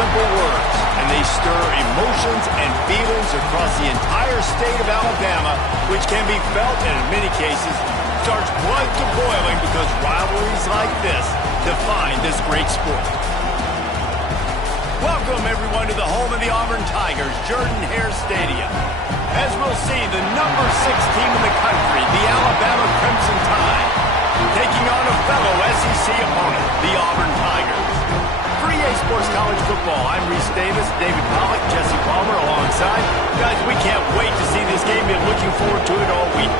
simple words, and they stir emotions and feelings across the entire state of Alabama, which can be felt and in many cases starts blood to boiling because rivalries like this define this great sport. Welcome, everyone, to the home of the Auburn Tigers, Jordan-Hare Stadium. As we'll see, the number 6 team in the country, the Alabama Crimson Tide, taking on a fellow SEC opponent, the Auburn Tigers. For EA Sports College Football, I'm Reese Davis, David Pollack, Jesse Palmer alongside. Guys, we can't wait to see this game. Been looking forward to it all week.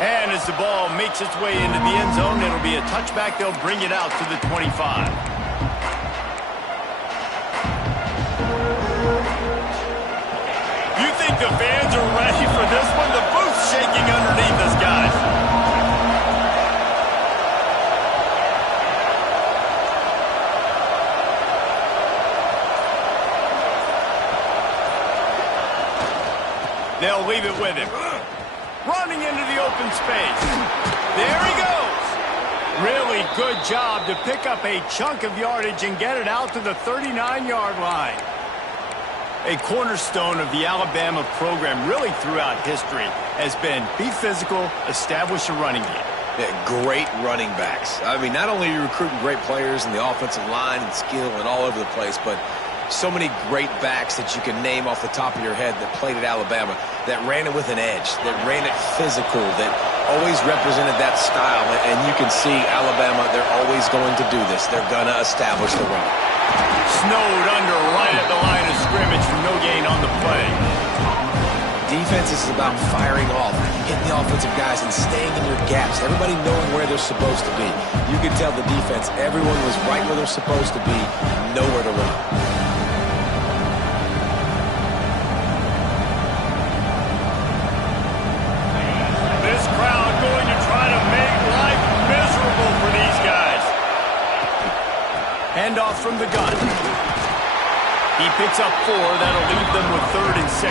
And as the ball makes its way into the end zone, it'll be a touchback. They'll bring it out to the 25. You think the fans are ready for this one? The booth's shaking underneath us, guys. They'll leave it with him. Running into the open space. There he goes. Really good job to pick up a chunk of yardage and get it out to the 39-yard line. A cornerstone of the Alabama program really throughout history has been be physical, establish a running game. Yeah, great running backs. I mean, not only are you recruiting great players in the offensive line and skill and all over the place, but so many great backs that you can name off the top of your head that played at Alabama, that ran it with an edge, that ran it physical, that always represented that style. And you can see Alabama, they're always going to do this. They're going to establish the run. Snowed under right at the line of scrimmage for no gain on the play. Defense is about firing off, hitting the offensive guys and staying in your gaps. Everybody knowing where they're supposed to be. You could tell the defense, everyone was right where they're supposed to be, nowhere to run. Handoff from the gun. He picks up 4. That'll leave them with 3rd and 6.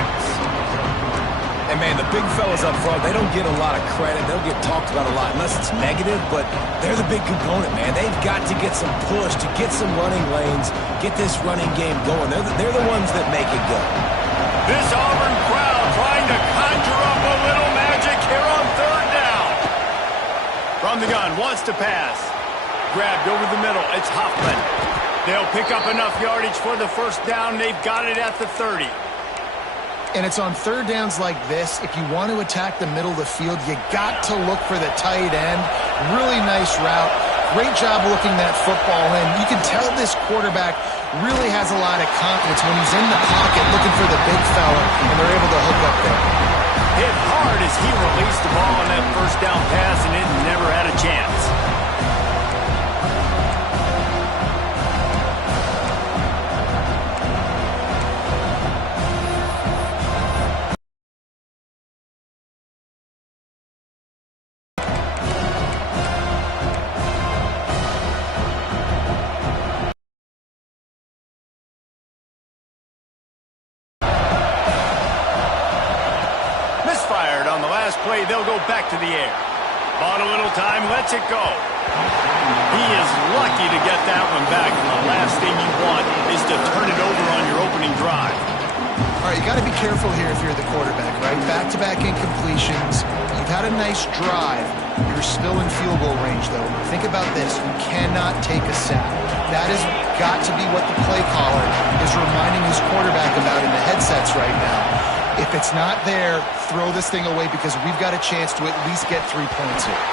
And, man, the big fellas up front, they don't get a lot of credit. They'll get talked about a lot unless it's negative, but they're the big component, man. They've got to get some push, to get some running lanes, get this running game going. They're the ones that make it go. This Auburn crowd trying to conjure up a little magic here on 3rd down. From the gun, wants to pass. Grabbed over the middle. It's Hoffman. They'll pick up enough yardage for the 1st down. They've got it at the 30. And it's on 3rd downs like this. If you want to attack the middle of the field, you got to look for the tight end. Really nice route. Great job looking that football in. You can tell this quarterback really has a lot of confidence when he's in the pocket looking for the big fella, and they're able to hook up there. Hit hard as he released the ball on that 1st down pass, and it never had a chance. Misfired on the last play. They'll go back to the air. Bought a little time, lets it go. He is lucky to get that one back, and the last thing you want is to turn it over on your opening drive. All right, you got to be careful here if you're the quarterback, right? Back-to-back incompletions. You've had a nice drive. You're still in field goal range, though. Think about this. You cannot take a sack. That has got to be what the play caller is reminding his quarterback about in the headsets right now. If it's not there, throw this thing away because we've got a chance to at least get 3 points here.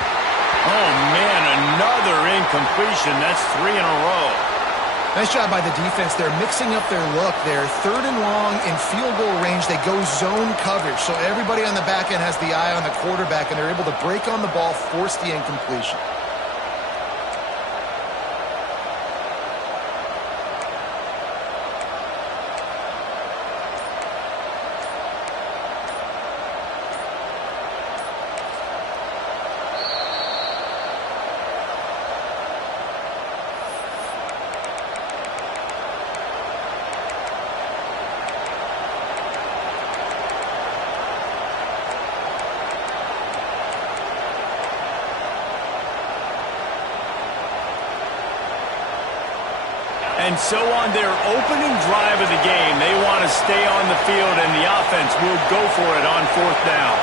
Oh, man, another incompletion. That's 3 in a row. Nice job by the defense. They're mixing up their look. They're 3rd and long in field goal range. They go zone coverage. So everybody on the back end has the eye on the quarterback, and they're able to break on the ball, force the incompletion. And so on their opening drive of the game, they want to stay on the field, and the offense will go for it on 4th down.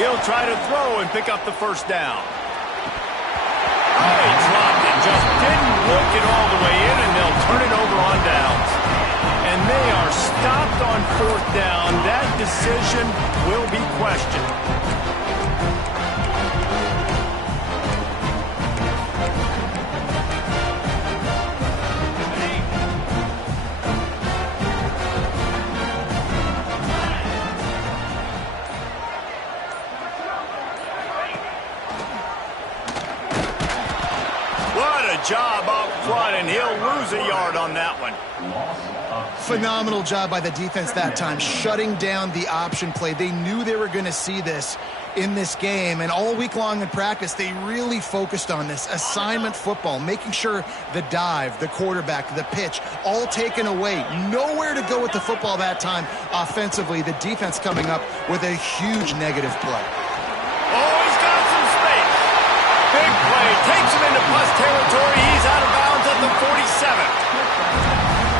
He'll try to throw and pick up the 1st down. Oh, he dropped it. Just didn't work it all the way in, and they'll turn it over on downs. And they are stopped on 4th down. That decision will be questioned. Job up front, and he'll lose a yard on that one. Phenomenal job by the defense that time, shutting down the option play. They knew they were going to see this in this game, and all week long in practice, they really focused on this assignment football, making sure the dive, the quarterback, the pitch, all taken away. Nowhere to go with the football that time offensively. The defense coming up with a huge negative play. Oh, he's got some space. Big play. Takes him into plus territory. He's out of bounds at the 47.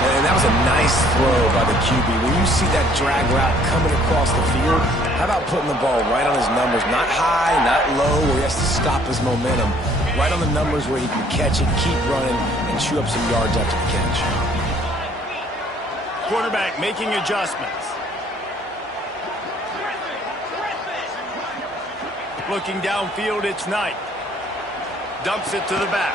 And that was a nice throw by the QB. When you see that drag route coming across the field, how about putting the ball right on his numbers? Not high, not low, where he has to stop his momentum. Right on the numbers where he can catch it, keep running, and chew up some yards after the catch. Quarterback making adjustments. Looking downfield, it's Knight. Dumps it to the back.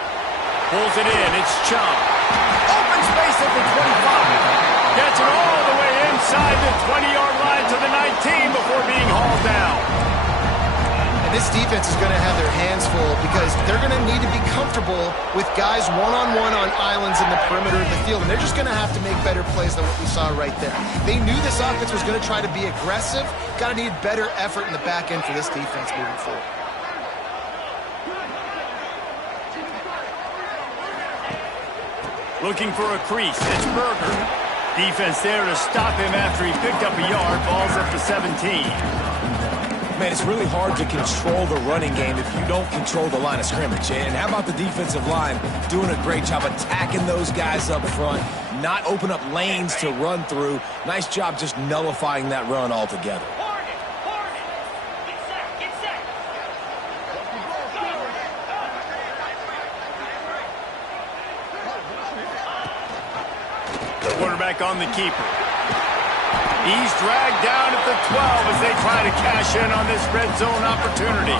Pulls it in, it's Chum. Open space at the 25. Gets it all the way inside the 20-yard line to the 19 before being hauled down. And this defense is going to have their hands full because they're going to need to be comfortable with guys one-on-one on islands in the perimeter of the field. And they're just going to have to make better plays than what we saw right there. They knew this offense was going to try to be aggressive. Got to need better effort in the back end for this defense moving forward. Looking for a crease. It's Berger. Defense there to stop him after he picked up a yard. Ball's at the 17. Man, it's really hard to control the running game if you don't control the line of scrimmage. And how about the defensive line doing a great job attacking those guys up front, not open up lanes to run through. Nice job just nullifying that run altogether. Quarterback on the keeper. He's dragged down at the 12 as they try to cash in on this red zone opportunity.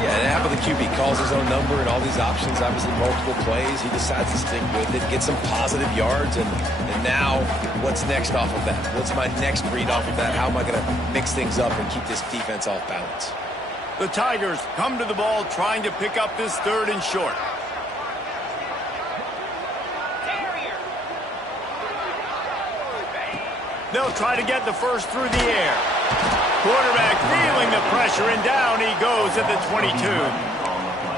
Yeah, and how about the QB calls his own number and all these options, obviously multiple plays. He decides to stick with it, get some positive yards, and now what's next off of that? What's my next read off of that? How am I going to mix things up and keep this defense off balance? The Tigers come to the ball trying to pick up this 3rd and short. They'll try to get the first through the air. Quarterback feeling the pressure, and down he goes at the 22.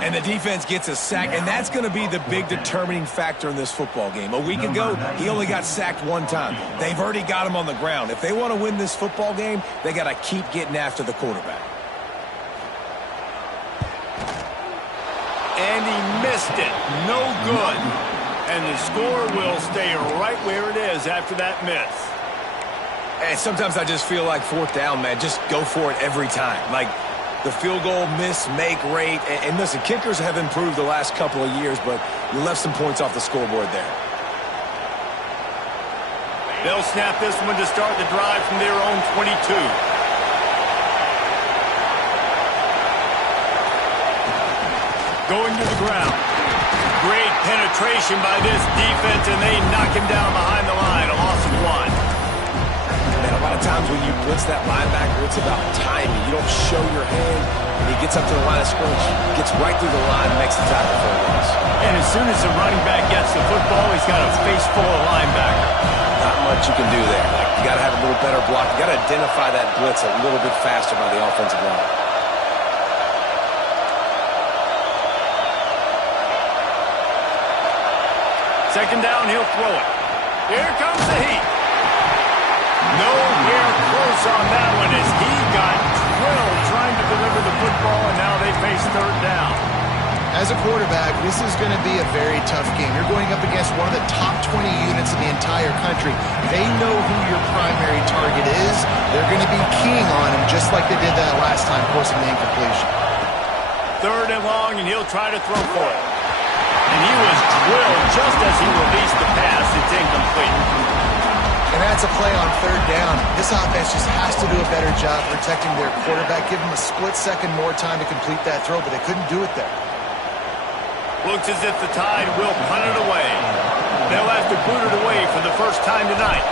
And the defense gets a sack, and that's going to be the big determining factor in this football game. A week ago, he only got sacked one time. They've already got him on the ground. If they want to win this football game, they got to keep getting after the quarterback. And he missed it. No good. And the score will stay right where it is after that miss. And sometimes I just feel like 4th down, man, just go for it every time. Like the field goal miss-make rate. And listen, kickers have improved the last couple of years, but you left some points off the scoreboard there. They'll snap this one to start the drive from their own 22. going to the ground. Great penetration by this defense, and they knock him down behind the line. A loss of 1. And a lot of times when you blitz that linebacker, it's about timing. You don't show your hand, and he gets up to the line of scrimmage, gets right through the line, and makes the tackle for a loss. And as soon as the running back gets the football, he's got a face full of linebacker. Not much you can do there. You got to have a little better block. You got to identify that blitz a little bit faster by the offensive line. Second down, he'll throw it. Here comes the heat. Nowhere close on that one as he got drilled trying to deliver the football, and now they face third down. As a quarterback, this is going to be a very tough game. You're going up against one of the top 20 units in the entire country. They know who your primary target is. They're going to be keying on him just like they did that last time, forcing the incompletion. Third and long, and he'll try to throw for it. And he was drilled just as he released the pass. It's incomplete. And that's a play on third down. This offense just has to do a better job protecting their quarterback. Give him a split second more time to complete that throw, but they couldn't do it there. Looks as if the Tide will punt it away. They'll have to boot it away for the first time tonight.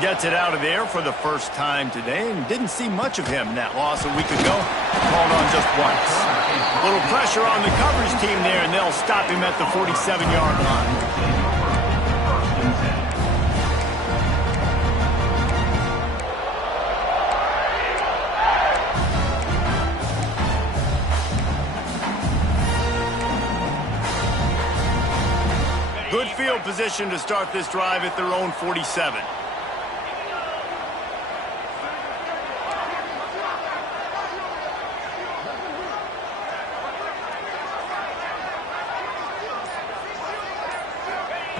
Gets it out of there for the first time today, and didn't see much of him in that loss a week ago. Called on just once. A little pressure on the coverage team there, and they'll stop him at the 47-yard line. Good field position to start this drive at their own 47.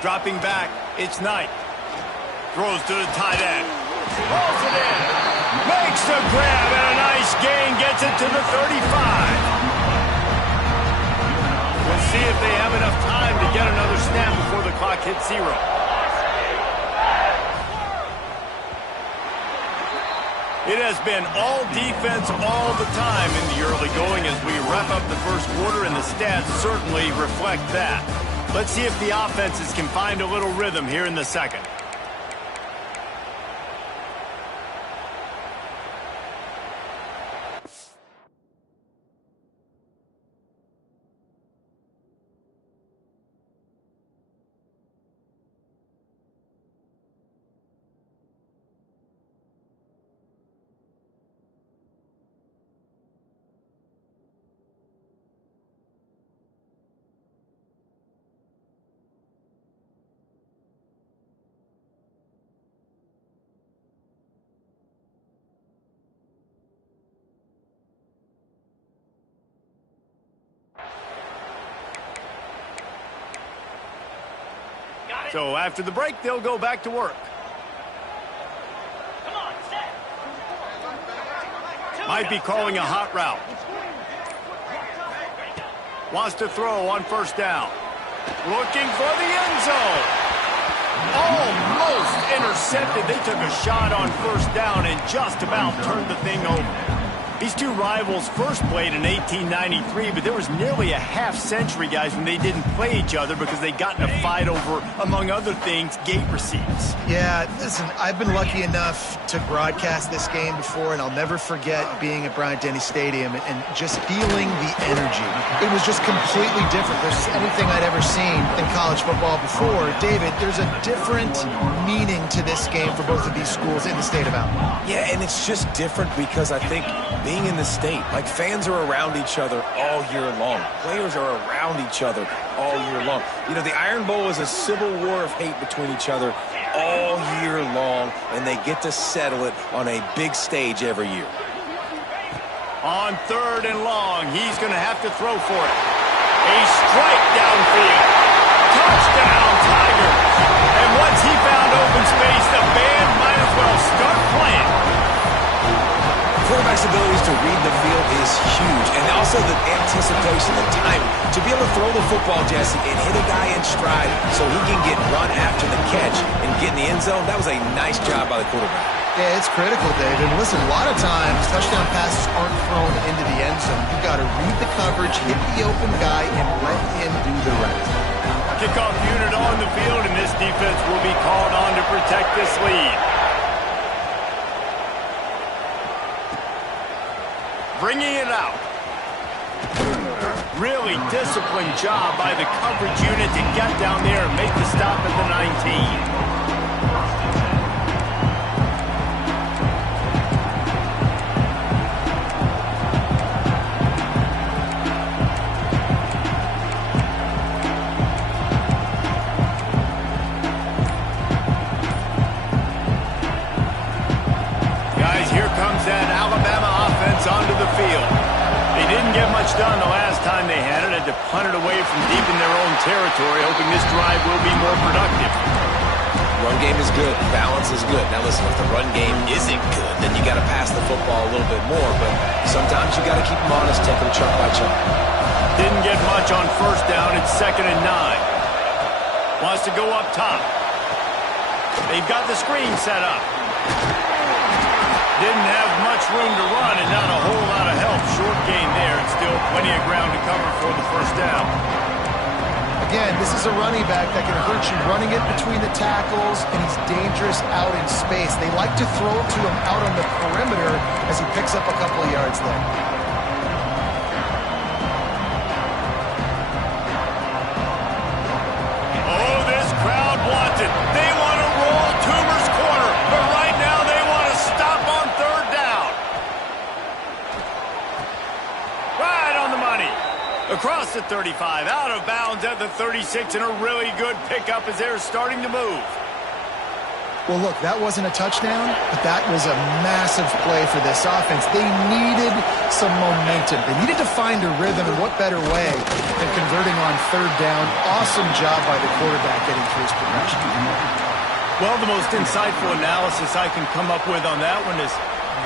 Dropping back, it's Knight. Throws to the tight end. Rolls it in. Makes the grab and a nice gain. Gets it to the 35. We'll see if they have enough time to get another snap before the clock hits 0. It has been all defense all the time in the early going as we wrap up the first quarter, and the stats certainly reflect that. Let's see if the offenses can find a little rhythm here in the second. So after the break, they'll go back to work. Might be calling a hot route. Wants to throw on first down. Looking for the end zone. Almost intercepted. They took a shot on first down and just about turned the thing over. These two rivals first played in 1893, but there was nearly a half-century, guys, when they didn't play each other because they got in a fight over, among other things, gate receipts. Yeah, listen, I've been lucky enough to broadcast this game before, and I'll never forget being at Bryant-Denny Stadium and just feeling the energy. It was just completely different versus anything I'd ever seen in college football before. David, there's a different meaning to this game for both of these schools in the state of Alabama. Yeah, and it's just different because I think being in the state, like fans are around each other all year long. Players are around each other all year long. You know, the Iron Bowl is a civil war of hate between each other all year long, and they get to settle it on a big stage every year. On third and long, he's going to have to throw for it. A strike downfield. Touchdown, Tigers. And once he found open space, the band might as well start playing. Quarterback's abilities to read the field is huge, and also the anticipation, the timing. To be able to throw the football, Jesse, and hit a guy in stride so he can get run after the catch and get in the end zone, that was a nice job by the quarterback. Yeah, it's critical, David. Listen, a lot of times touchdown passes aren't thrown into the end zone. You've got to read the coverage, hit the open guy, and let him do the rest. Kickoff unit on the field, and this defense will be called on to protect this lead. Bringing it out. Really disciplined job by the coverage unit to get down there and make the stop at the 19. Onto the field. They didn't get much done the last time they had it. Had to punt it away from deep in their own territory, hoping this drive will be more productive. Run game is good. Balance is good. Now listen, if the run game isn't good, then you got to pass the football a little bit more. But sometimes you got to keep them honest, take them chunk by chunk. Didn't get much on first down. It's 2nd and 9. Wants to go up top. They've got the screen set up. Didn't have much room to run and not a whole lot of help. Short gain there, and still plenty of ground to cover for the first down. Again, this is a running back that can hurt you running it between the tackles, and he's dangerous out in space. They like to throw it to him out on the perimeter as he picks up a couple of yards there. Oh, this crowd wants it. They want to roll Toomer's corner, but right now they want to stop on 3rd down. Right on the money. Across the 35, out of bounds at the 36, and a really good pickup as they're starting to move. Well, look, that wasn't a touchdown, but that was a massive play for this offense. They needed some momentum. They needed to find a rhythm, and what better way than converting on 3rd down. Awesome job by the quarterback getting through his progression. Well, the most insightful analysis I can come up with on that one is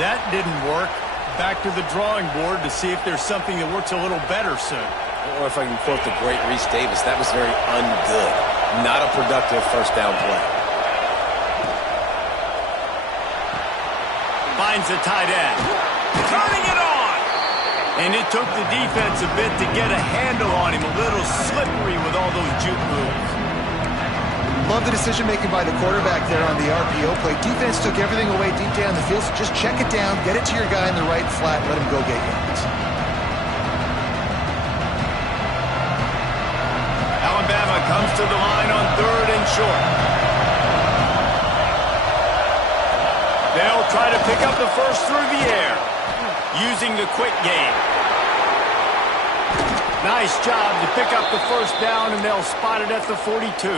that didn't work. Back to the drawing board to see if there's something that works a little better soon. Or if I can quote the great Reese Davis, that was very ungood. Not a productive first down play. Finds the tight end. Turning it on! And it took the defense a bit to get a handle on him. A little slippery with all those juke moves. Love the decision-making by the quarterback there on the RPO play. Defense took everything away deep down the field, so just check it down, get it to your guy in the right flat, let him go get yards. Alabama comes to the line on 3rd and short. They'll try to pick up the first through the air, using the quick game. Nice job to pick up the first down, and they'll spot it at the 42.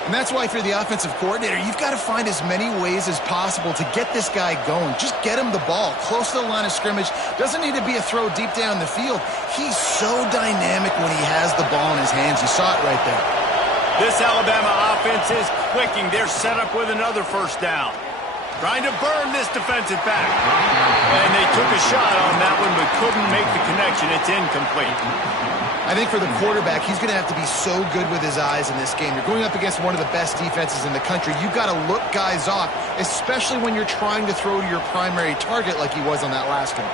And that's why if you're the offensive coordinator, you've got to find as many ways as possible to get this guy going. Just get him the ball close to the line of scrimmage. Doesn't need to be a throw deep down the field. He's so dynamic when he has the ball in his hands. You saw it right there. This Alabama offense is clicking. They're set up with another first down. Trying to burn this defensive back. And they took a shot on that one, but couldn't make the connection. It's incomplete. I think for the quarterback, he's going to have to be so good with his eyes in this game. You're going up against one of the best defenses in the country. You've got to look guys off, especially when you're trying to throw to your primary target like he was on that last one.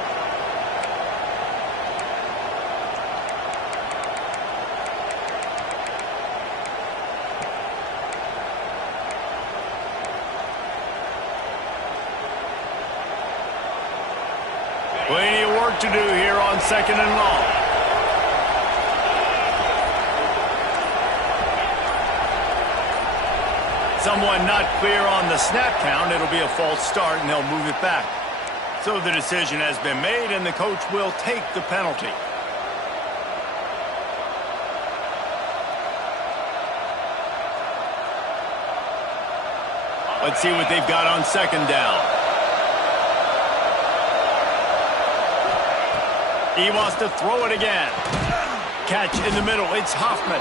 Plenty of work to do here on 2nd and long. Someone not clear on the snap count. It'll be a false start, and they'll move it back. So the decision has been made, and the coach will take the penalty. Let's see what they've got on 2nd down. He wants to throw it again. Catch in the middle. It's Hoffman.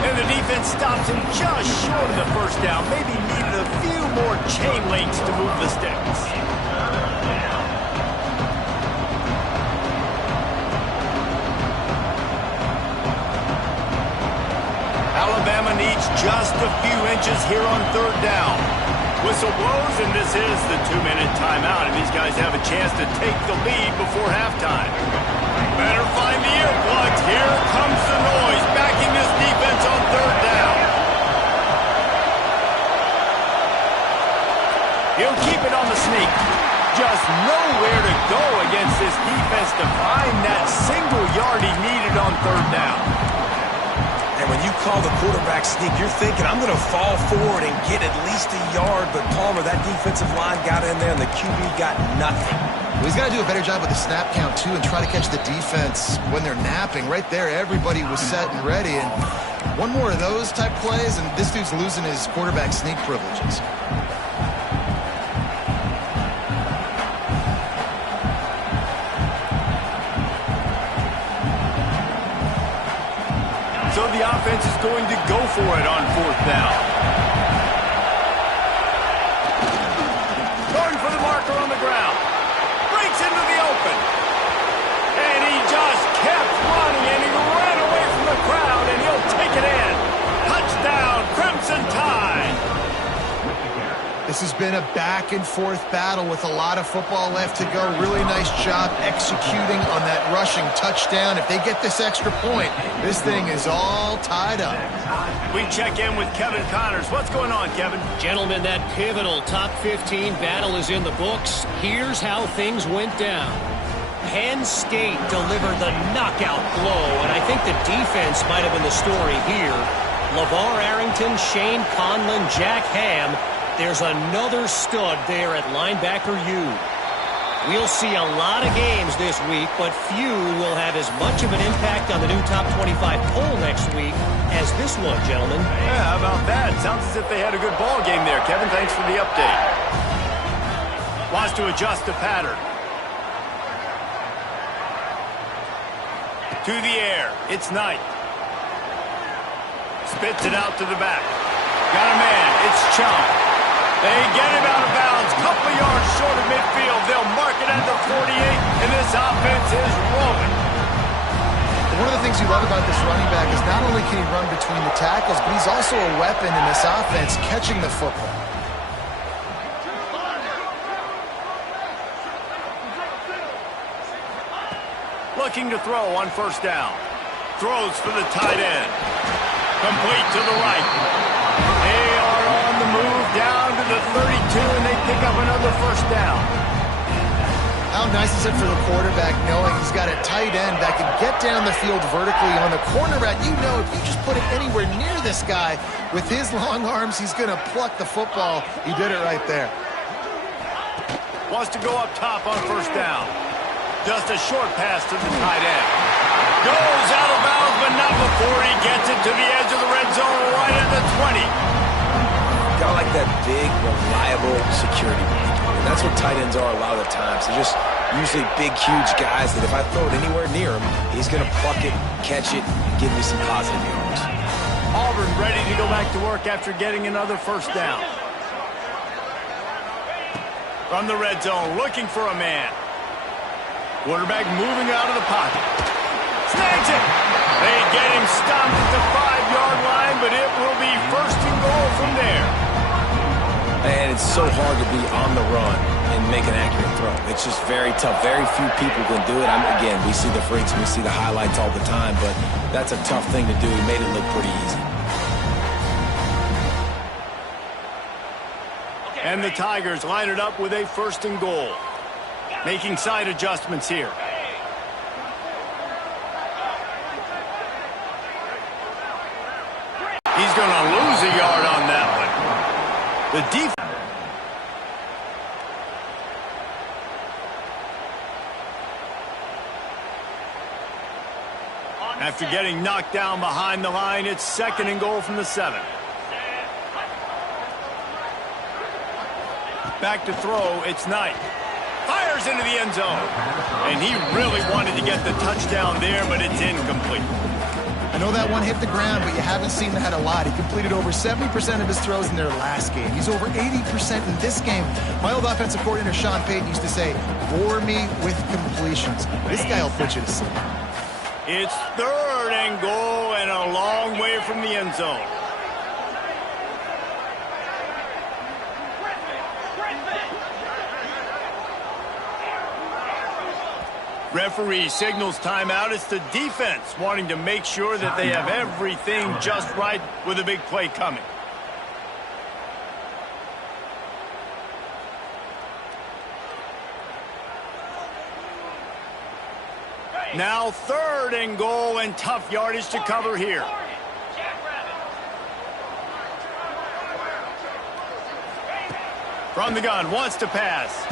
And the defense stops him just short of the first down. Maybe needed a few more chain links to move the sticks. Alabama needs just a few inches here on 3rd down. Whistle blows, and this is the 2-minute timeout, and these guys have a chance to take the lead before halftime. Better find the earplugs. Here comes the noise, backing this defense on third down. He'll keep it on the sneak. Just nowhere to go against this defense to find that single yard he needed on third down. And when you call the quarterback sneak, you're thinking, I'm going to fall forward and get at least a yard. But Palmer, that defensive line got in there, and the QB got nothing. Well, he's got to do a better job with the snap count, too, and try to catch the defense when they're napping. Right there, everybody was set and ready. And one more of those type plays, and this dude's losing his quarterback sneak privileges. So the offense is going to go for it on fourth down. Going for the marker on the ground. Breaks into the open. And he just kept running, and he ran away from the crowd, and he'll take it in. Touchdown, Crimson Tide. This has been a back-and-forth battle with a lot of football left to go. Really nice job executing on that rushing touchdown. If they get this extra point, this thing is all tied up. We check in with Kevin Connors. What's going on, Kevin? Gentlemen, that pivotal top 15 battle is in the books. Here's how things went down. Penn State delivered the knockout blow, and I think the defense might have been the story here. LeVar Arrington, Shane Conlon, Jack Ham. There's another stud there at linebacker U. We'll see a lot of games this week, but few will have as much of an impact on the new top 25 poll next week as this one, gentlemen. Yeah, how about that? Sounds as if they had a good ball game there. Kevin, thanks for the update. Wants to adjust the pattern. To the air. It's Knight. Spits it out to the back. Got a man. It's Chum. They get him out of bounds. Couple yards short of midfield. They'll mark it at the 48, and this offense is rolling. One of the things you love about this running back is not only can he run between the tackles, but he's also a weapon in this offense catching the football. Looking to throw on first down. Throws for the tight end. Complete to the right. They are on the move down to the 32, and they pick up another first down. How nice is it for the quarterback knowing he's got a tight end that can get down the field vertically on the cornerback? You know, if you just put it anywhere near this guy with his long arms, he's going to pluck the football. He did it right there. Wants to go up top on first down. Just a short pass to the tight end. Goes out of bounds, but not before he gets it to the edge of the red zone right at the 20. Got like that big, reliable security blanket. And that's what tight ends are a lot of the times. They're just usually big, huge guys that if I throw it anywhere near him, he's going to pluck it, catch it, and give me some positive yards. Auburn ready to go back to work after getting another first down. From the red zone, looking for a man. Quarterback moving out of the pocket. Snags it. They get him stopped at the 5-yard line, but it will be first and goal from there. And it's so hard to be on the run and make an accurate throw. It's just very tough. Very few people can do it. Again, we see the freaks, we see the highlights all the time, but that's a tough thing to do. He made it look pretty easy. And the Tigers line it up with a first and goal. Making side adjustments here. He's going to lose a yard on that one. The defense. After getting knocked down behind the line, it's second and goal from the 7. Back to throw, it's Knight. Fires into the end zone. And he really wanted to get the touchdown there, but it's incomplete. I know that one hit the ground, but you haven't seen that a lot. He completed over 70% of his throws in their last game. He's over 80% in this game. My old offensive coordinator, Sean Payton, used to say, bore me with completions. This guy will put you to sleep. It's third and goal and a long way from the end zone. Referee signals timeout. It's the defense wanting to make sure that they have everything just right with a big play coming. Now 3rd and goal, and tough yardage to cover here. From the gun, wants to pass.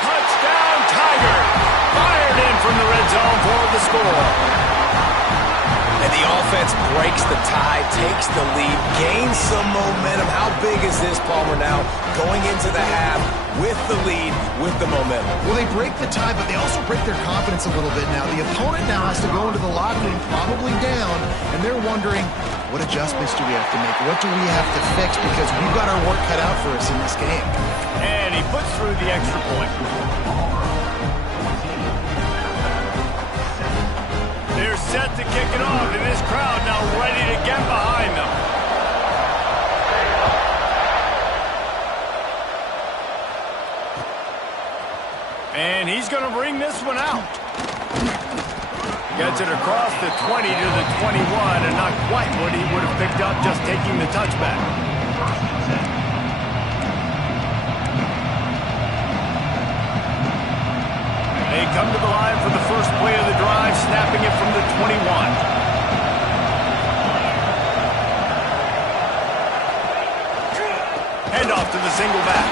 Touchdown, Tigers! Fired in from the red zone for the score. And the offense breaks the tie, takes the lead, gains some momentum. How big is this, Palmer, now going into the half with the lead, with the momentum? Well, they break the tie, but they also break their confidence a little bit now. The opponent now has to go into the locker room probably down, and they're wondering, what adjustments do we have to make? What do we have to fix? Because we've got our work cut out for us in this game. And he puts through the extra point. They're set to kick it off, and this crowd now ready to get behind them. And he's going to bring this one out. Gets it across the 20 to the 21, and not quite what he would have picked up just taking the touchback. They come to the line for the first play of the drive, snapping it from the 21. Hand off to the single back.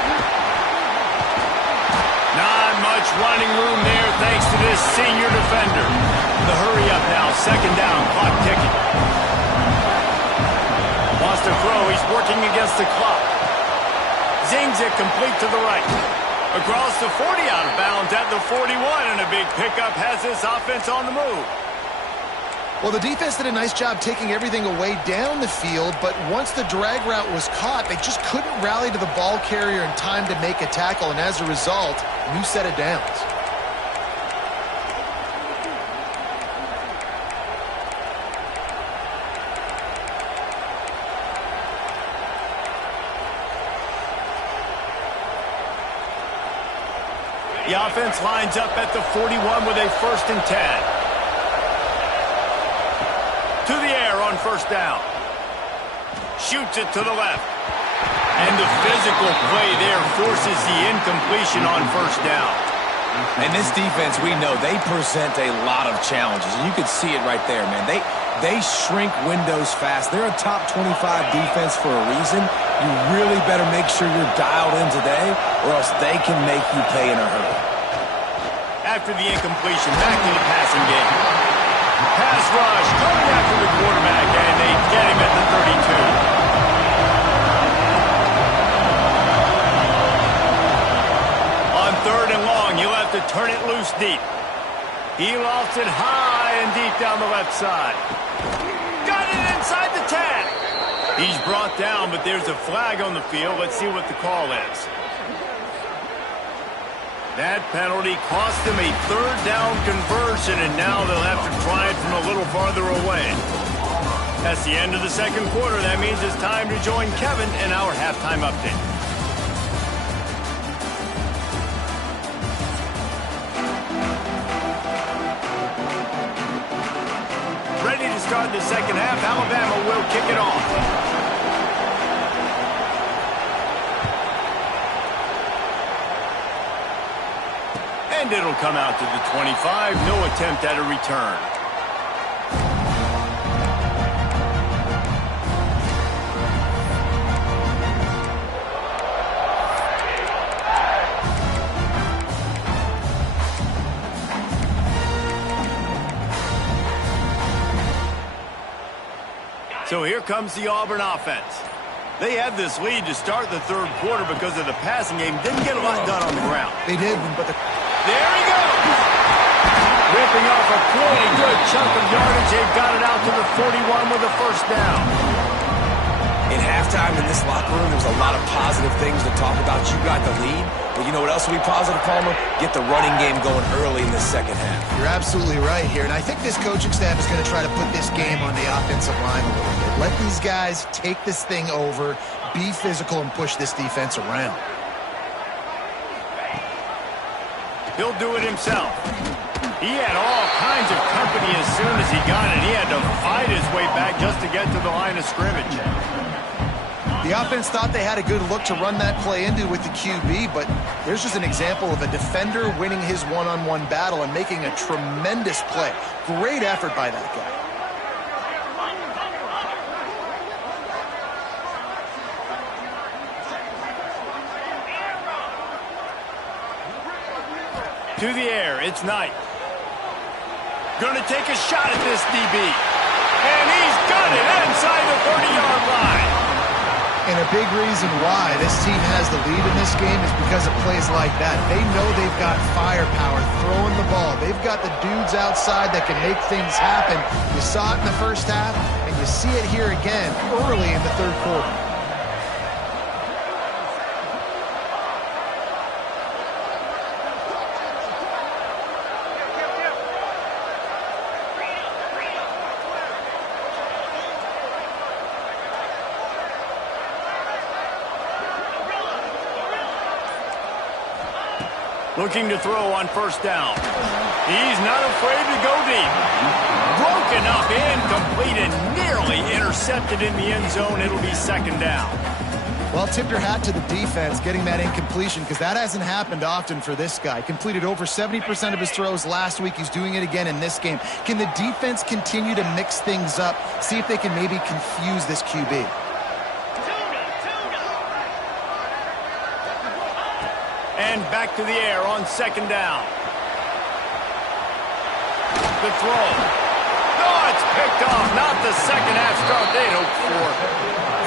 Not much running room there thanks to this senior defender. The hurry up now, 2nd down, clock ticking. Wants to throw, he's working against the clock. Zings it complete to the right. Across the 40, out of bounds at the 41, and a big pickup has this offense on the move. Well, the defense did a nice job taking everything away down the field, but once the drag route was caught, they just couldn't rally to the ball carrier in time to make a tackle, and as a result, new set of downs. The offense lines up at the 41 with a 1st and 10. To the air on 1st down. Shoots it to the left. And the physical play there forces the incompletion on 1st down. And this defense, we know, they present a lot of challenges. And you can see it right there, man. They shrink windows fast. They're a top 25 defense for a reason. You really better make sure you're dialed in today, or else they can make you pay in a hurry. After the incompletion, back to the passing game. Pass rush coming after the quarterback, and they get him at the 32. On 3rd and long, you'll have to turn it loose deep. He lofts it high and deep down the left side. Got it inside the 10. He's brought down, but there's a flag on the field. Let's see what the call is. That penalty cost them a 3rd down conversion, and now they'll have to try it from a little farther away. That's the end of the 2nd quarter. That means it's time to join Kevin in our halftime update. Ready to start the 2nd half. Alabama will kick it off. And it'll come out to the 25. No attempt at a return. So here comes the Auburn offense. They had this lead to start the 3rd quarter because of the passing game. Didn't get a lot done on the ground. They did, but there he goes! Ripping off a pretty good chunk of yardage. They've got it out to the 41 with a 1st down. In halftime in this locker room, there's a lot of positive things to talk about. You got the lead, but you know what else will be positive, Palmer? Get the running game going early in the 2nd half. You're absolutely right here, and I think this coaching staff is going to try to put this game on the offensive line a little bit. Let these guys take this thing over, be physical, and push this defense around. He'll do it himself. He had all kinds of company as soon as he got it. He had to fight his way back just to get to the line of scrimmage. The offense thought they had a good look to run that play into with the QB, but there's just an example of a defender winning his one-on-one battle and making a tremendous play. Great effort by that guy. To the air, it's Knight. Gonna take a shot at this DB. And he's got it inside the 30-yard line. And a big reason why this team has the lead in this game is because of plays like that. They know they've got firepower throwing the ball. They've got the dudes outside that can make things happen. You saw it in the first half, and you see it here again early in the third quarter. Looking to throw on first down. He's not afraid to go deep. Broken up, incomplete, and nearly intercepted in the end zone. It'll be second down. Well, tip your hat to the defense getting that incompletion because that hasn't happened often for this guy. Completed over 70% of his throws last week. He's doing it again in this game. Can the defense continue to mix things up? See if they can maybe confuse this QB. And back to the air on second down. The throw. Oh, it's picked off. Not the second half start they'd hoped for.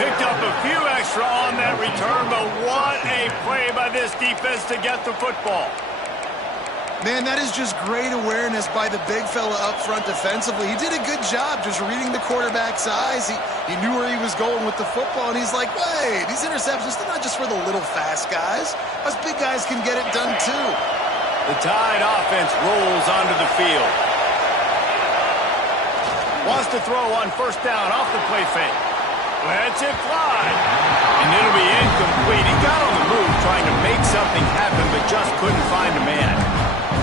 Picked up a few extra on that return, but what a play by this defense to get the football. Man, that is just great awareness by the big fella up front defensively. He did a good job just reading the quarterback's eyes. He knew where he was going with the football, and he's like, wait, these interceptions, they're not just for the little fast guys. Us big guys can get it done too. The Tide offense rolls onto the field. Wants to throw on first down off the play fake. Lets it fly. And it'll be incomplete. He got on the move trying to make something happen, but just couldn't find a man.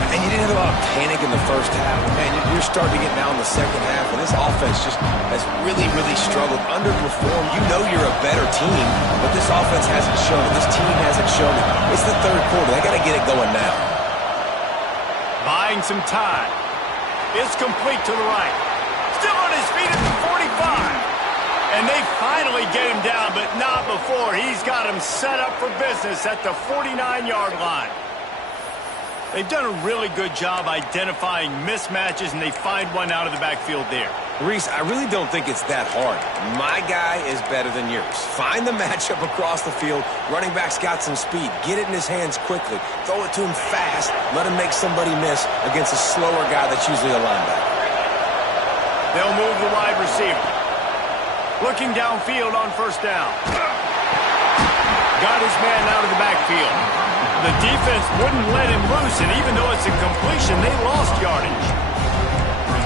And you didn't have a lot of panic in the first half. Man, you're starting to get down in the second half, and this offense just has really, really struggled, underperformed. You know you're a better team, but this offense hasn't shown it. This team hasn't shown it. It's the third quarter. They got to get it going now. Buying some time. It's complete to the right. Still on his feet at the 45. And they finally get him down, but not before. He's got him set up for business at the 49-yard line. They've done a really good job identifying mismatches, and they find one out of the backfield there. Reese, I really don't think it's that hard. My guy is better than yours. Find the matchup across the field. Running back's got some speed. Get it in his hands quickly. Throw it to him fast. Let him make somebody miss against a slower guy that's usually a linebacker. They'll move the wide receiver. Looking downfield on first down. Got his man out of the backfield. The defense wouldn't let him loose, and even though it's a completion, they lost yardage.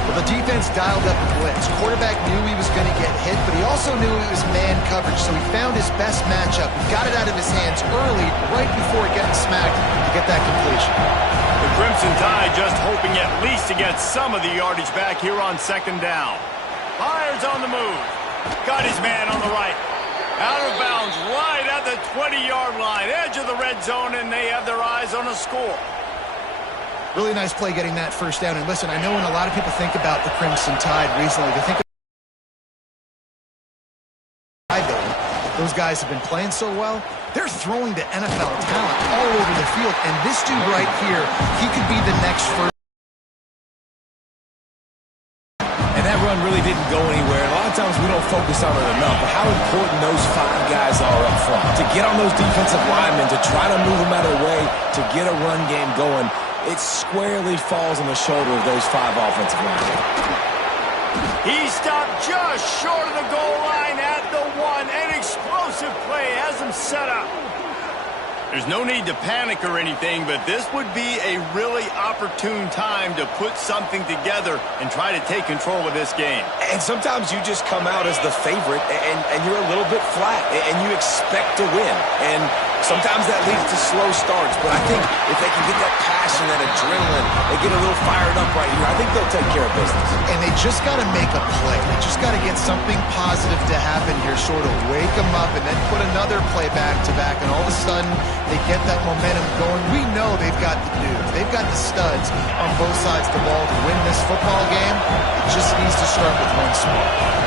Well, the defense dialed up a blitz. Quarterback knew he was going to get hit, but he also knew it was man coverage, so he found his best matchup. He got it out of his hands early, right before getting smacked to get that completion. The Crimson Tide just hoping at least to get some of the yardage back here on second down. Myers on the move. Got his man on the right. Out of bounds right at the 20-yard line. Edge of the red zone, and they have their eyes on a score. Really nice play getting that first down. And listen, I know when a lot of people think about the Crimson Tide recently, they think those guys have been playing so well. They're throwing to NFL talent all over the field. And this dude right here, he could be the next first. And that run really didn't go anywhere. A lot of times we don't focus on it enough, but how important those five guys are up front. To get on those defensive linemen, to try to move them out of the way, to get a run game going, it squarely falls on the shoulder of those five offensive linemen. He stopped just short of the goal line at the one. An explosive play has him set up. There's no need to panic or anything, but this would be a really opportune time to put something together and try to take control of this game. And sometimes you just come out as the favorite, and you're a little bit flat, and you expect to win. And Sometimes that leads to slow starts, but I think if they can get that passion, that adrenaline, they get a little fired up right here, I think they'll take care of business. And they just got to make a play. They just got to get something positive to happen here, sort of wake them up, and then put another play back-to-back, and all of a sudden they get that momentum going. We know they've got the dudes. They've got the studs on both sides of the ball to win this football game. It just needs to start with one spark.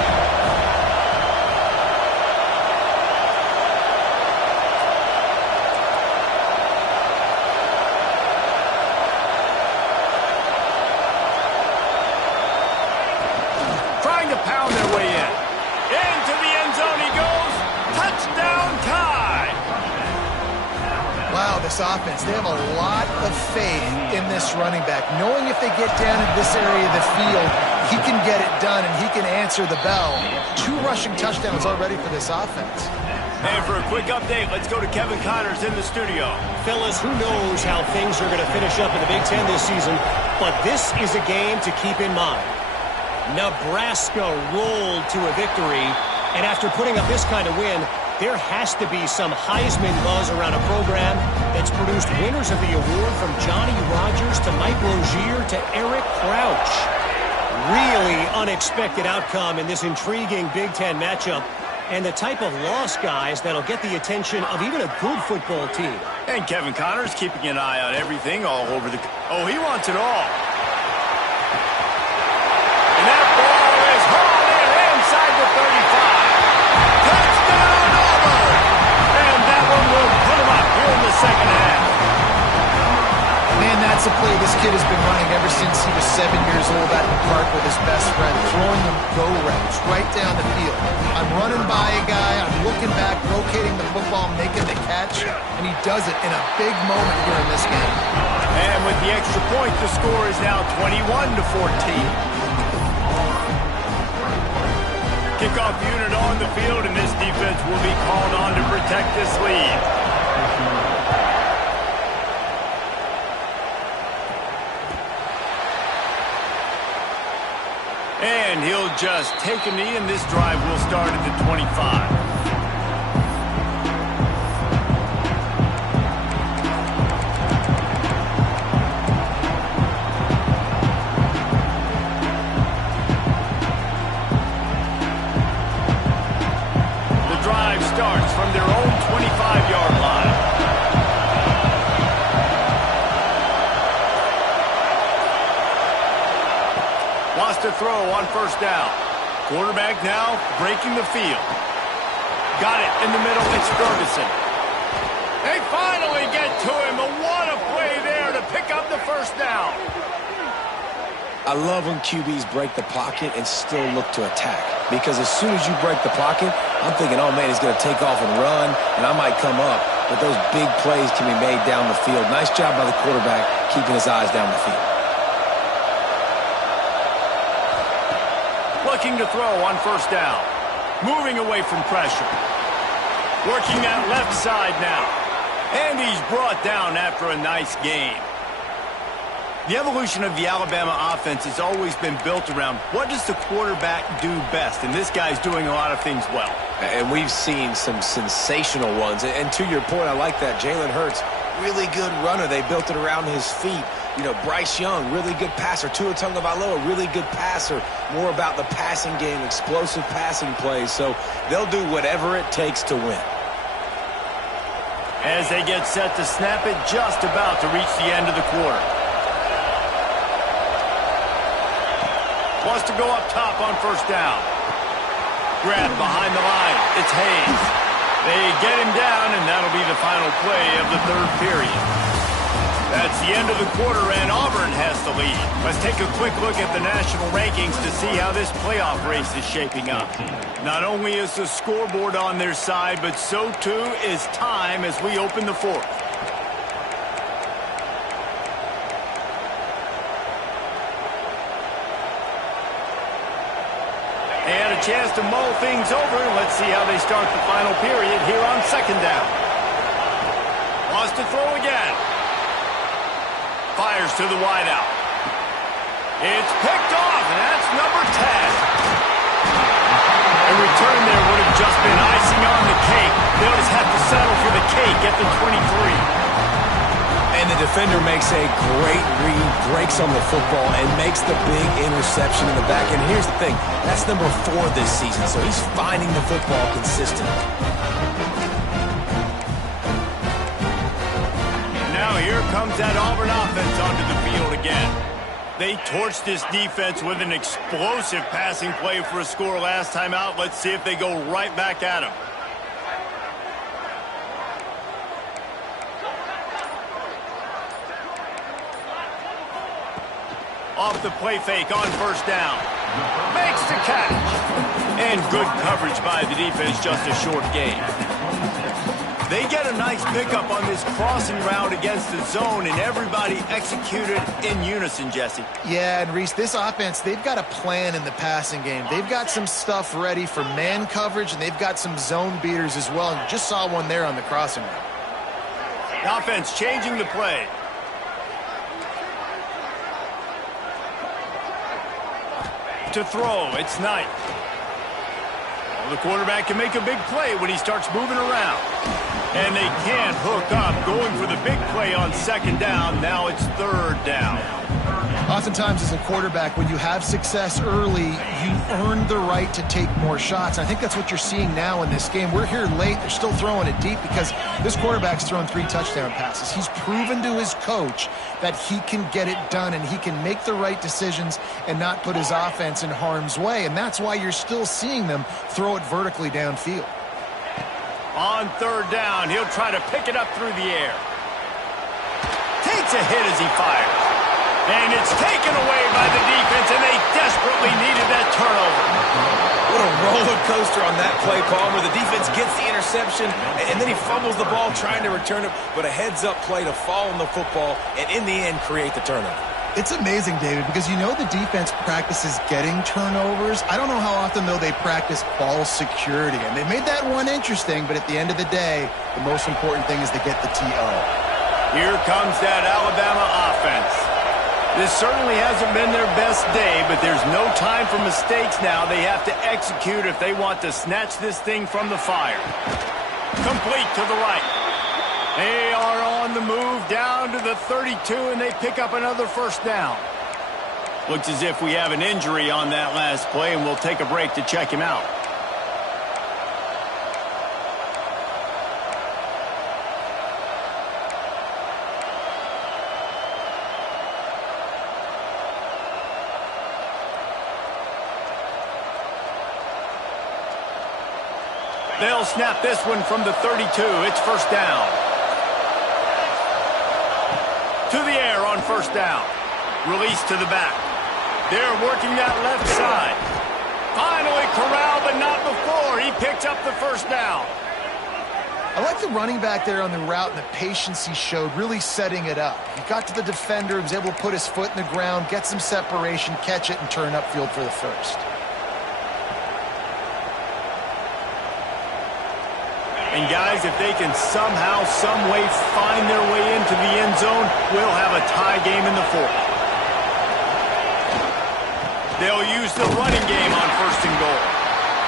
This offense, they have a lot of faith in this running back, knowing if they get down in this area of the field, he can get it done and he can answer the bell. 2 rushing touchdowns already for this offense. And for a quick update, let's go to Kevin Connors in the studio. Fellas, who knows how things are going to finish up in the Big Ten this season, but this is a game to keep in mind. Nebraska rolled to a victory, and after putting up this kind of win, there has to be some Heisman buzz around a program that's produced winners of the award from Johnny Rodgers to Mike Rozier to Eric Crouch. Really unexpected outcome in this intriguing Big Ten matchup, and the type of loss, guys, that'll get the attention of even a good football team. And Kevin Connors keeping an eye on everything all over the... Oh, he wants it all. And that ball is hauled in inside the 35. Touchdown! Will put him up here in the second half. Man, that's a play this kid has been running ever since he was 7 years old at the park with his best friend, throwing them go routes right down the field. I'm running by a guy, I'm looking back, locating the football, making the catch, and he does it in a big moment here in this game. And with the extra point, the score is now 21-14. Kickoff unit on the field, and this defense will be called on to protect this lead. And he'll just take a knee, and this drive will start at the 25. Starts from their own 25-yard line. Wants to throw on first down. Quarterback now breaking the field. Got it in the middle. It's Ferguson. They finally get to him. What a play there to pick up the first down. I love when QBs break the pocket and still look to attack. Because as soon as you break the pocket, I'm thinking, oh, man, he's going to take off and run, and I might come up. But those big plays can be made down the field. Nice job by the quarterback keeping his eyes down the field. Looking to throw on first down. Moving away from pressure. Working that left side now. And he's brought down after a nice game. The evolution of the Alabama offense has always been built around what does the quarterback do best, and this guy's doing a lot of things well. And we've seen some sensational ones. And to your point, I like that. Jalen Hurts, really good runner. They built it around his feet. You know, Bryce Young, really good passer. Tua Tagovailoa, really good passer. More about the passing game, explosive passing plays. So they'll do whatever it takes to win. As they get set to snap it, just about to reach the end of the quarter. Wants to go up top on first down. Grab behind the line. It's Hayes. They get him down, and that'll be the final play of the third period. That's the end of the quarter, and Auburn has the lead. Let's take a quick look at the national rankings to see how this playoff race is shaping up. Not only is the scoreboard on their side, but so too is time as we open the fourth. And a chance to mull things over. Let's see how they start the final period here on second down. Wants to throw again. Fires to the wideout. It's picked off, and that's number 10. A return there would have just been icing on the cake. They'll just have to settle for the cake at the 23. And the defender makes a great read, breaks on the football, and makes the big interception in the back. And here's the thing, that's number 4 this season, so he's finding the football consistently. Now here comes that Auburn offense onto the field again. They torched this defense with an explosive passing play for a score last time out. Let's see if they go right back at him. Off the play fake on first down. Makes the catch. And good coverage by the defense, just a short gain. They get a nice pickup on this crossing route against the zone, and everybody executed in unison, Jesse. Yeah, and Reese, this offense, they've got a plan in the passing game. They've got some stuff ready for man coverage, and they've got some zone beaters as well. And just saw one there on the crossing route. The offense changing the play. To throw, it's Knight. Well, the quarterback can make a big play when he starts moving around. And they can't hook up, going for the big play on second down. Now it's third down. Oftentimes as a quarterback, when you have success early, you earn the right to take more shots. I think that's what you're seeing now in this game. We're here late. They're still throwing it deep because this quarterback's thrown 3 touchdown passes. He's proven to his coach that he can get it done and he can make the right decisions and not put his offense in harm's way. And that's why you're still seeing them throw it vertically downfield. On third down, he'll try to pick it up through the air. Takes a hit as he fires. And it's taken away by the defense, and they desperately needed that turnover. What a roller coaster on that play, Palmer. The defense gets the interception, and then he fumbles the ball trying to return it, but a heads-up play to fall on the football and, in the end, create the turnover. It's amazing, David, because you know the defense practices getting turnovers. I don't know how often, though, they practice ball security. And they made that one interesting, but at the end of the day, the most important thing is to get the TO. Here comes that Alabama offense. This certainly hasn't been their best day, but there's no time for mistakes now. They have to execute if they want to snatch this thing from the fire. Complete to the right. They are on the move down to the 32, and they pick up another first down. Looks as if we have an injury on that last play, and we'll take a break to check him out. They'll snap this one from the 32. It's first down. To the air on first down. Release to the back. They're working that left side. Finally corralled, but not before. He picks up the first down. I like the running back there on the route and the patience he showed, really setting it up. He got to the defender, was able to put his foot in the ground, get some separation, catch it, and turn upfield for the first. And guys, if they can somehow, some way find their way into the end zone, we'll have a tie game in the fourth. They'll use the running game on first and goal.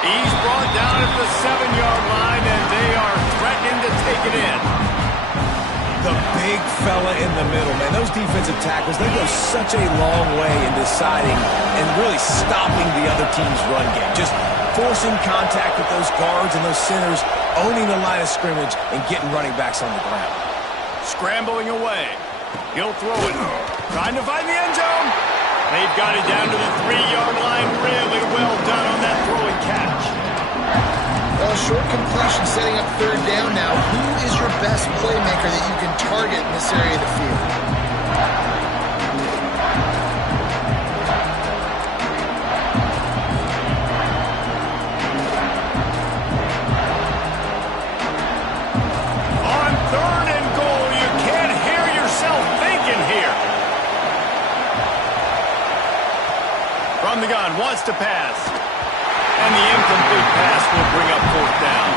He's brought down at the 7-yard line, and they are threatening to take it in. The big fella in the middle, man. Those defensive tackles, they go such a long way in deciding and really stopping the other team's run game. Just forcing contact with those guards and those centers, owning the line of scrimmage, and getting running backs on the ground. Scrambling away. He'll throw it. Trying to find the end zone. They've got it down to the 3-yard line. Really well done on that throw and catch. Well, short completion setting up third down now. Who is your best playmaker that you can target in this area of the field? From the gun, wants to pass. And the incomplete pass will bring up fourth down.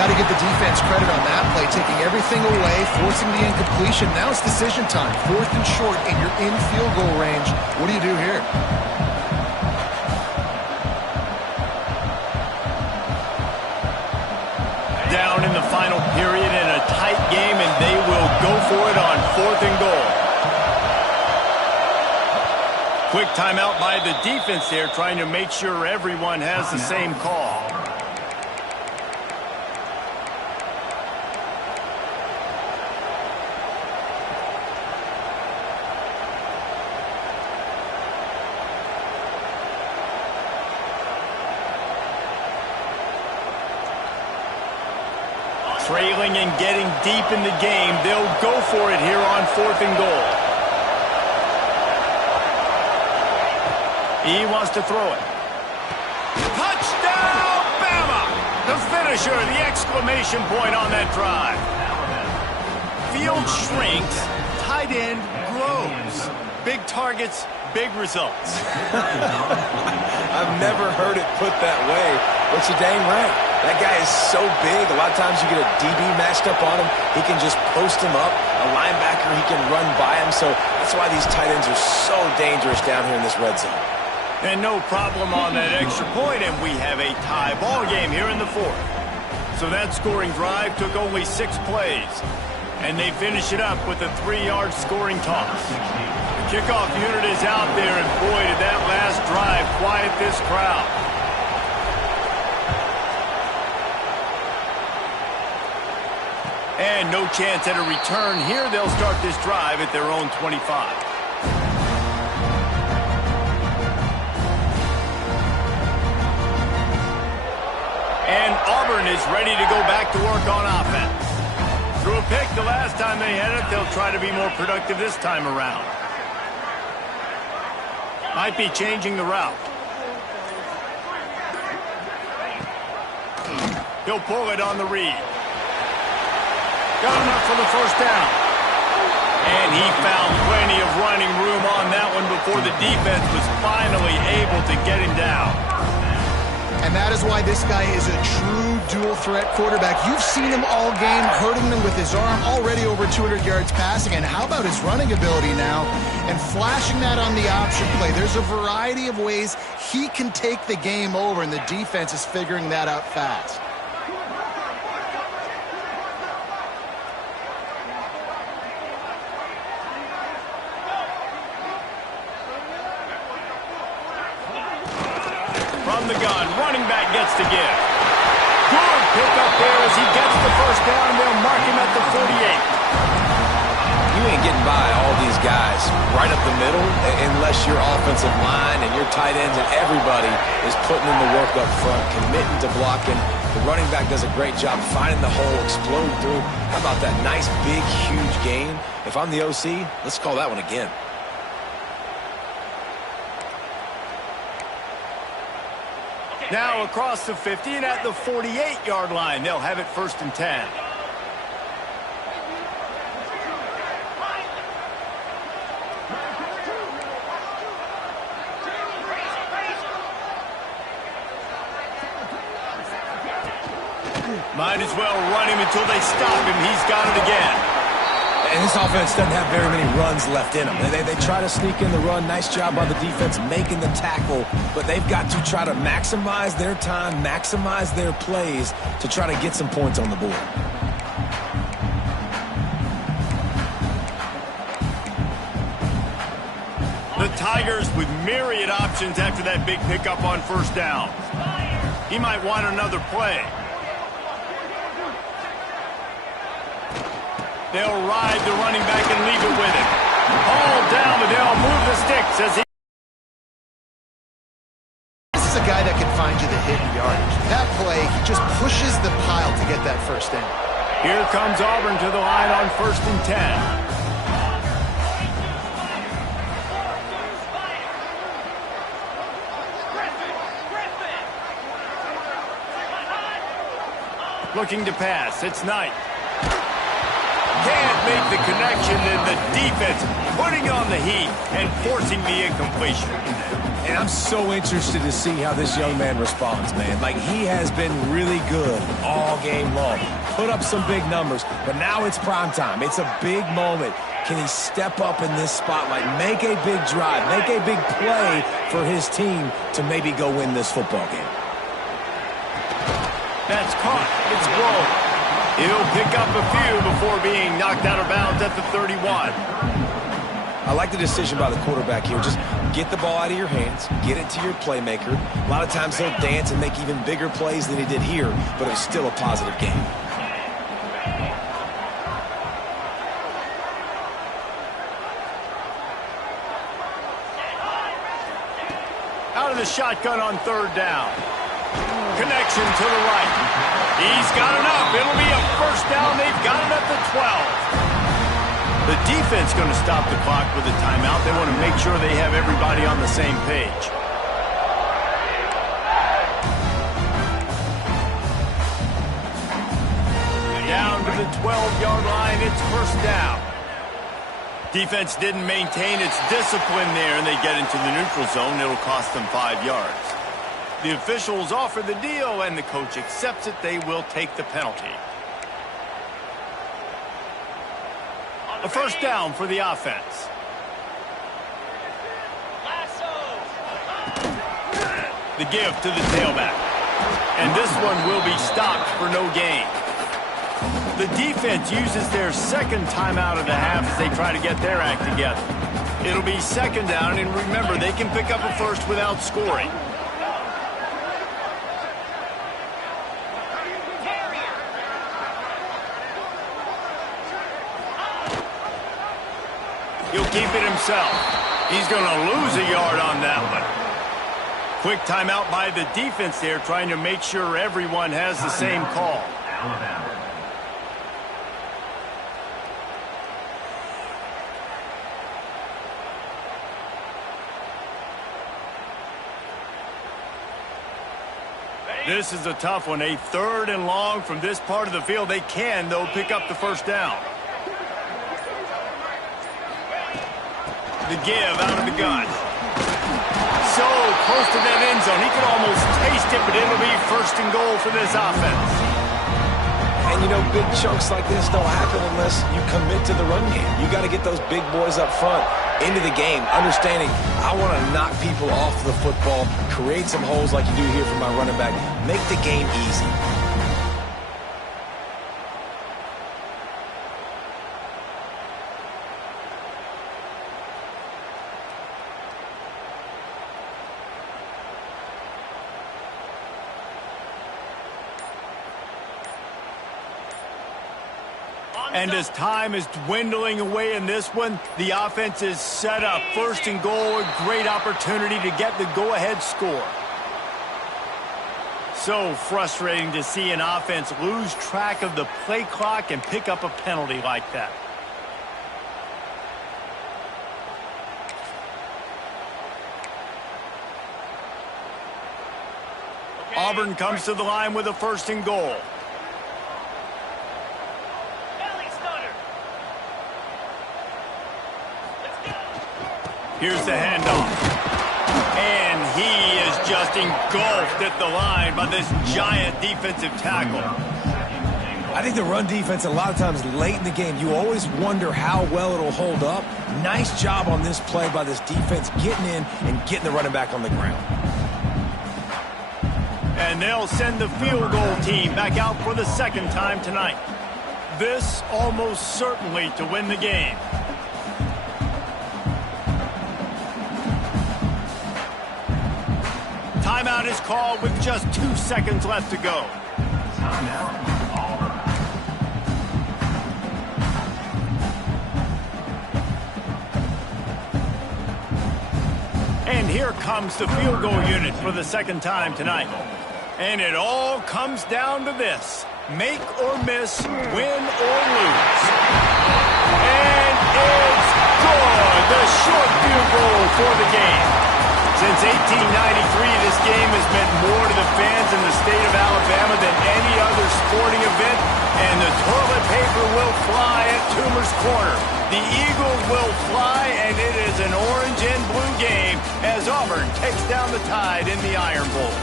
Got to give the defense credit on that play, taking everything away, forcing the incompletion. Now it's decision time. Fourth and short, and you're in field goal range. What do you do here? go for it on 4th and goal. Quick timeout by the defense there, trying to make sure everyone has the same call. Trailing and getting deep in the game, they'll go for it here on 4th and goal. He wants to throw it. Touchdown, Bama! The finisher, the exclamation point on that drive. Field shrinks, tight end grows. Big targets, big results. I've never heard it put that way, but you're dang right. That guy is so big, a lot of times you get a DB matched up on him. He can just post him up. A linebacker, he can run by him. So that's why these tight ends are so dangerous down here in this red zone. And no problem on that extra point, and we have a tie ball game here in the 4th. So that scoring drive took only 6 plays, and they finish it up with a 3-yard scoring toss. The kickoff unit is out there, and boy, did that last drive quiet this crowd. And no chance at a return here. They'll start this drive at their own 25. And Auburn is ready to go back to work on offense. Threw a pick the last time they had it. They'll try to be more productive this time around. Might be changing the route. He'll pull it on the read. Got enough for the first down. And he found plenty of running room on that one before the defense was finally able to get him down. And that is why this guy is a true dual-threat quarterback. You've seen him all game, hurting them with his arm, already over 200 yards passing. And how about his running ability now? And flashing that on the option play. There's a variety of ways he can take the game over, and the defense is figuring that out fast. From the gun, running back gets to give. Good pick up there as he gets the first down. They'll mark him at the 48. You ain't getting by all these guys right up the middle unless your offensive line and your tight ends and everybody is putting in the work up front, committing to blocking. The running back does a great job finding the hole, exploding through. How about that nice, big, huge gain? If I'm the OC, let's call that one again. Now across the 50 and at the 48-yard line, they'll have it 1st and 10. Might as well run him until they stop him. He's got it again. And this offense doesn't have very many runs left in them. They try to sneak in the run. Nice job by the defense making the tackle. But they've got to try to maximize their time, maximize their plays to try to get some points on the board. The Tigers with myriad options after that big pickup on 1st down. He might want another play. They'll ride the running back and leave it with him. All down, but they'll move the sticks as he... This is a guy that can find you the hidden yardage. That play, he just pushes the pile to get that first down. Here comes Auburn to the line on 1st and 10. Looking to pass. It's Knight. Can't make the connection, and the defense putting on the heat and forcing the incompletion. And I'm so interested to see how this young man responds, man. Like, he has been really good all game long. Put up some big numbers, but now it's prime time. It's a big moment. Can he step up in this spotlight, make a big drive, make a big play for his team to maybe go win this football game? That's caught. It's blown. He'll pick up a few before being knocked out of bounds at the 31. I like the decision by the quarterback here. Just get the ball out of your hands, get it to your playmaker. A lot of times he'll dance and make even bigger plays than he did here, but it was still a positive game. Out of the shotgun on 3rd down. Connection to the right. He's got enough. It'll be a 1st down. They've got it at the 12. The defense going to stop the clock with a timeout. They want to make sure they have everybody on the same page. Down to the 12-yard line. It's 1st down. Defense didn't maintain its discipline there, and they get into the neutral zone. It'll cost them 5 yards. The officials offer the deal, and the coach accepts it. They will take the penalty. A 1st down for the offense. The give to the tailback. And this one will be stopped for no gain. The defense uses their 2nd timeout of the half as they try to get their act together. It'll be 2nd down, and remember, they can pick up a 1st without scoring. He'll keep it himself. He's going to lose a yard on that one. Quick timeout by the defense there, trying to make sure everyone has the same call. This is a tough one. A 3rd and long from this part of the field. They can, though, pick up the 1st down. The give out of the gun. So close to that end zone. He could almost taste it, but it'll be 1st and goal for this offense. And, you know, big chunks like this don't happen unless you commit to the run game. You got to get those big boys up front into the game, understanding I want to knock people off the football, create some holes like you do here for my running back, make the game easy. And as time is dwindling away in this one, the offense is set up. 1st and goal, a great opportunity to get the go-ahead score. So frustrating to see an offense lose track of the play clock and pick up a penalty like that. Auburn comes to the line with a 1st and goal. Here's the handoff. And he is just engulfed at the line by this giant defensive tackle. I think the run defense, a lot of times late in the game, you always wonder how well it'll hold up. Nice job on this play by this defense, getting in and getting the running back on the ground. And they'll send the field goal team back out for the 2nd time tonight. This almost certainly to win the game. Timeout is called with just 2 seconds left to go. And here comes the field goal unit for the 2nd time tonight. And it all comes down to this. Make or miss, win or lose. And it's good. The short field goal for the game. Since 1893, this game has meant more to the fans in the state of Alabama than any other sporting event, and the toilet paper will fly at Toomer's Corner. The Eagles will fly, and it is an orange and blue game as Auburn takes down the Tide in the Iron Bowl.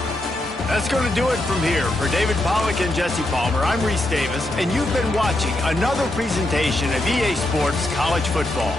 That's going to do it from here. For David Pollack and Jesse Palmer, I'm Reese Davis, and you've been watching another presentation of EA Sports College Football.